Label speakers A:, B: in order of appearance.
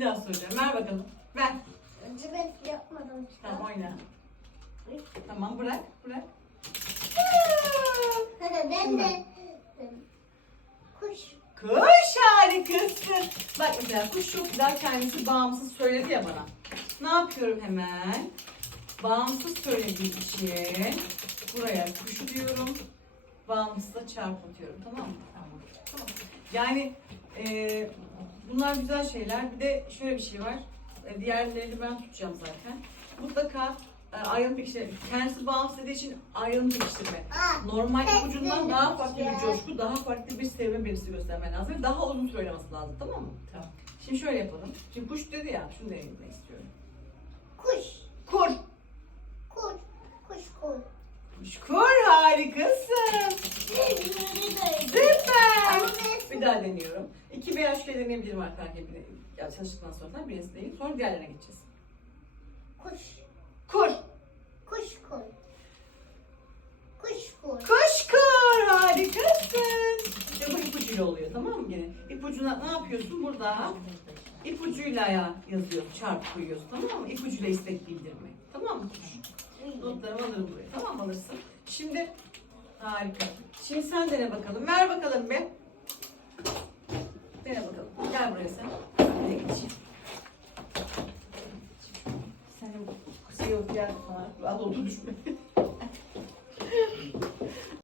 A: daha soracağım. Ver bakalım. Ver.
B: Önce ben yapmadım.
A: Tamam oyna. Tamam bırak. Bırak.
B: ben de kuş.
A: Kuş harikasın. Bak mesela kuş çok güzel kendisi bağımsız söyledi ya bana. Ne yapıyorum hemen? Bağımsız söylediği için buraya kuşu diyorum. Bağımsızla çarpıtıyorum. Tamam mı? Tamam. Tamam. Yani e, bunlar güzel şeyler. Bir de şöyle bir şey var. E, diğerlerini ben tutacağım zaten. Mutlaka e, ayrım pekiştirme. Kendisi bağımsız dediği için ayrım pekiştirme. Normal ipucundan daha farklı bir coşku, daha farklı bir sevme belirtisi göstermen lazım. Daha uzun süre oynaması lazım tamam mı? Tamam. Şimdi şöyle yapalım. Şimdi kuş dedi ya, şunu da elimle istiyorum.
B: kuş.
A: Kur.
B: Kuş. Kuş kuş.
A: Kuş kur harikasın. Süper. Bir daha deniyorum. İki beyaz şöyle deneyebilirim arka arkaya. Bir, ya çalıştıktan sonra birisi değil. Sonra diğerlerine geçeceğiz.
B: Kuş.
A: Kur.
B: Kuş kuş. Kuş kuş.
A: Kuş kur harikasın. Ve bu ipucuyla oluyor tamam mı gene? İpucuna ne yapıyorsun burada? İpucuyla ya yazıyorsun, çarp koyuyorsun tamam mı? İpucuyla istek bildirme. Tamam mı? Notlarımı alırım buraya. Tamam mı alırsın? Şimdi harika. Şimdi sen dene bakalım. Ver bakalım bir. Dene bakalım. Gel buraya sen. Buraya geç. Senin kızı yok gel. Al otur düşme.